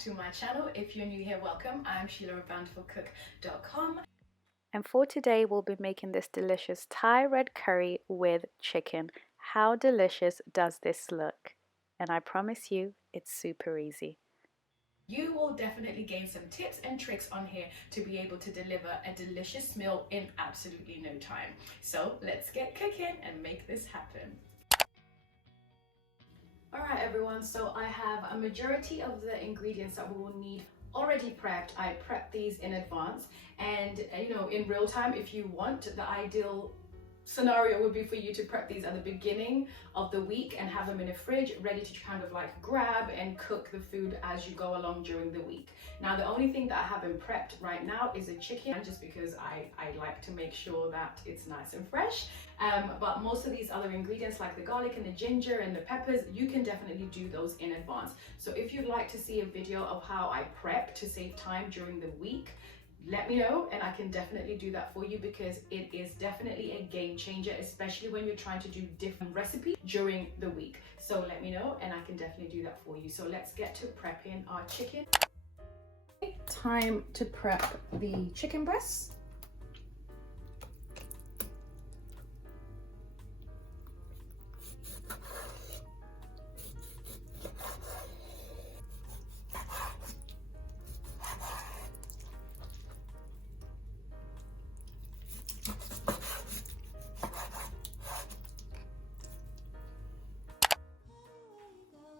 to my channel. If you're new here, welcome. I'm Sheila of bountifulcook.com. And for today, we'll be making this delicious Thai red curry with chicken. How delicious does this look? And I promise you, it's super easy. You will definitely gain some tips and tricks on here to be able to deliver a delicious meal in absolutely no time. So let's get cooking and make this happen. Alright everyone, so I have a majority of the ingredients that we will need already prepped. I prepped these in advance, and in real time, if you want, the ideal scenario would be for you to prep these at the beginning of the week and have them in a fridge ready to kind of like grab and cook the food as you go along during the week. Now the only thing that I haven't prepped right now is a chicken, just because I like to make sure that it's nice and fresh. But most of these other ingredients like the garlic and the ginger and the peppers, you can definitely do those in advance. So if you'd like to see a video of how I prep to save time during the week, let me know and I can definitely do that for you, because it is definitely a game changer, especially when you're trying to do different recipes during the week. So let me know and I can definitely do that for you. So let's get to prepping our chicken. Time to prep the chicken breasts.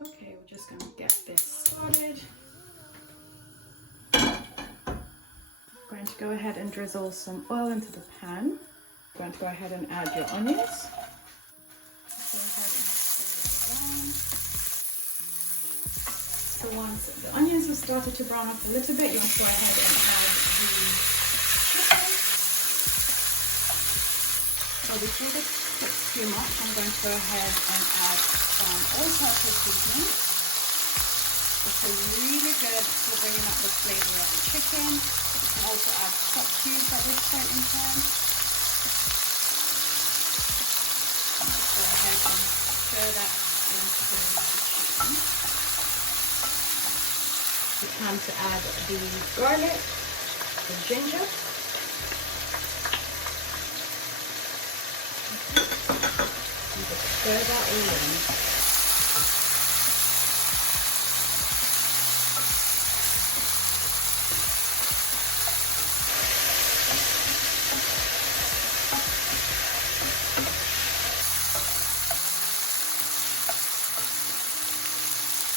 Okay, we're just going to get this started. I'm going to go ahead and drizzle some oil into the pan. I'm going to go ahead and add your onions. Go ahead and stir it down. So once the onions have started to brown up a little bit, you want to go ahead and add the chicken. So before this cooks too much, I'm going to go ahead and add some all-purpose seasoning. It's really good for bringing up the flavor of the chicken. You can also add chopped cubes at this point in time. Just go ahead and stir that into the chicken. It's time to add the garlic, the ginger. And just stir that all in.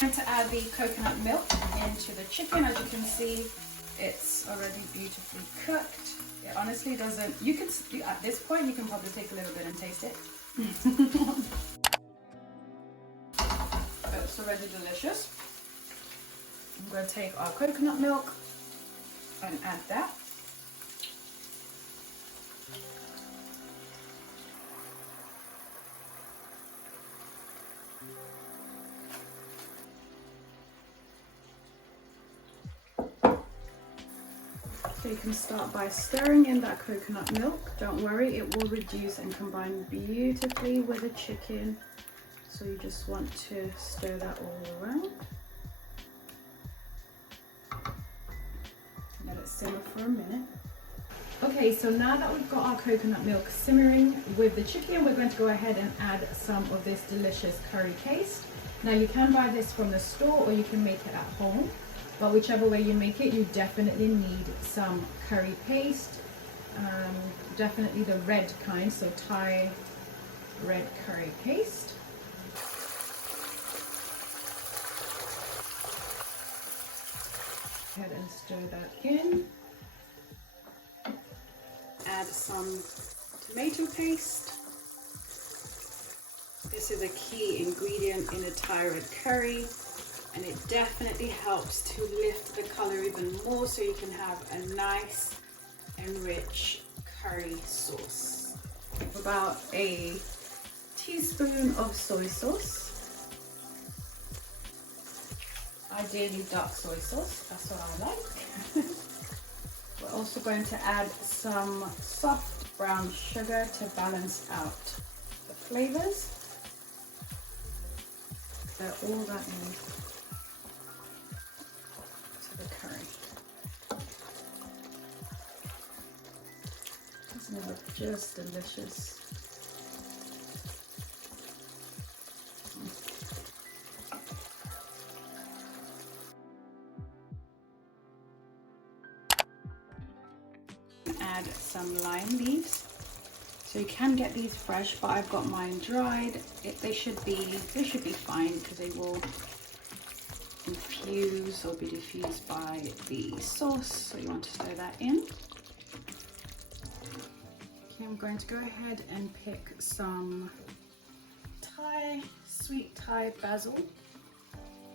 To add the coconut milk into the chicken. As you can see, it's already beautifully cooked. It honestly doesn't, you can, at this point you can probably take a little bit and taste it. But it's already delicious. I'm going to take our coconut milk and add that. So you can start by stirring in that coconut milk. Don't worry, it will reduce and combine beautifully with the chicken. So you just want to stir that all around. Let it simmer for a minute. Okay, so now that we've got our coconut milk simmering with the chicken, we're going to go ahead and add some of this delicious curry paste. Now you can buy this from the store or you can make it at home. But whichever way you make it, you definitely need some curry paste, definitely the red kind, so Thai red curry paste. Go ahead and stir that in. Add some tomato paste. This is a key ingredient in a Thai red curry. And it definitely helps to lift the color even more, so you can have a nice and rich curry sauce. About a teaspoon of soy sauce. Ideally dark soy sauce, that's what I like. We're also going to add some soft brown sugar to balance out the flavors. They're all that need. They look just delicious. Add some lime leaves. So you can get these fresh, but I've got mine dried. They should be fine because they will infuse or be diffused by the sauce. So you want to stir that in. Okay, I'm going to go ahead and pick some sweet Thai basil.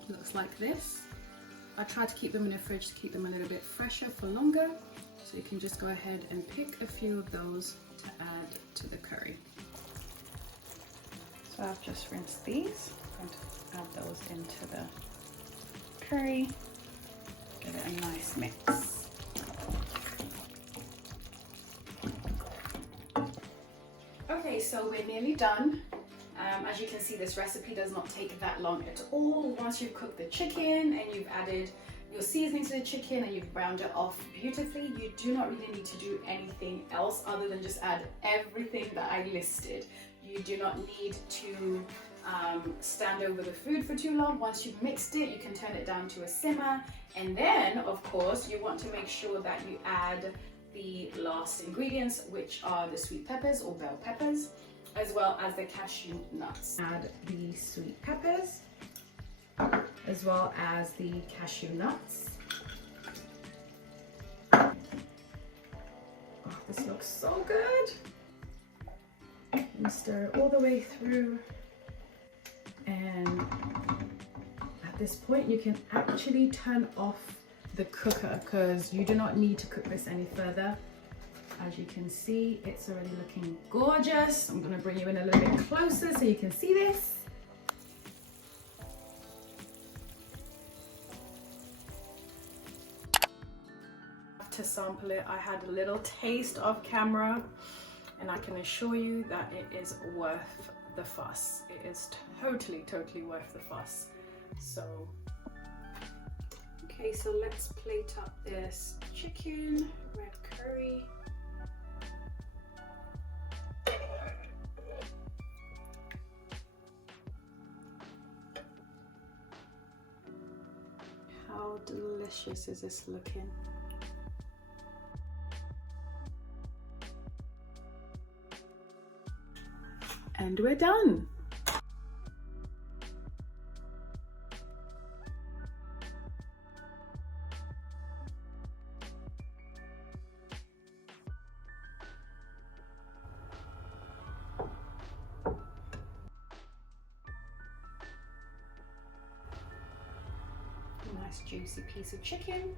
Looks like this. I try to keep them in the fridge to keep them a little bit fresher for longer. So you can just go ahead and pick a few of those to add to the curry. So I've just rinsed these. I'm going to add those into the curry. Give it a nice mix. Okay, so we're nearly done. As you can see, this recipe does not take that long at all. Once you've cooked the chicken and you've added your seasoning to the chicken and you've browned it off beautifully, you do not really need to do anything else other than just add everything that I listed. You do not need to stand over the food for too long. Once you've mixed it, you can turn it down to a simmer. And then, of course, you want to make sure that you add the last ingredients, which are the sweet peppers or bell peppers, as well as the cashew nuts. Add the sweet peppers, as well as the cashew nuts. Oh, this looks so good. And stir it all the way through. And at this point, you can actually turn off the cooker because you do not need to cook this any further. As you can see, it's already looking gorgeous. I'm going to bring you in a little bit closer so you can see this. To sample it, I had a little taste off camera, and I can assure you that it is worth the fuss. It is totally worth the fuss. So, okay, so let's plate up this chicken, red curry. How delicious is this looking? And we're done. Nice juicy piece of chicken.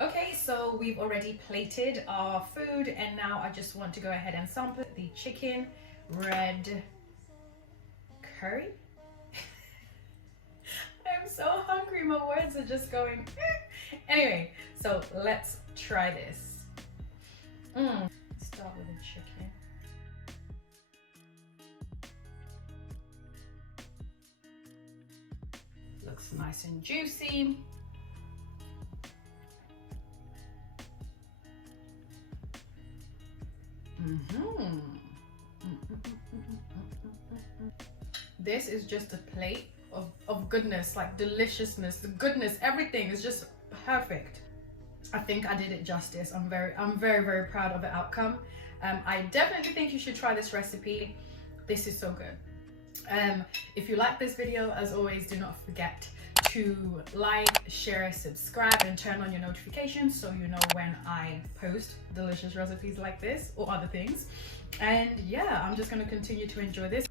Okay, so we've already plated our food, and now I just want to go ahead and sample the chicken red curry. I'm so hungry, my words are just going. Anyway, so let's try this. Start with the chicken. Looks nice and juicy. This is just a plate of goodness, like deliciousness, the goodness, everything is just perfect. I think I did it justice. I'm very proud of the outcome. I definitely think you should try this recipe. This is so good. If you like this video, as always, do not forget to like, share, subscribe, and turn on your notifications so you know when I post delicious recipes like this or other things. And yeah, I'm just going to continue to enjoy this.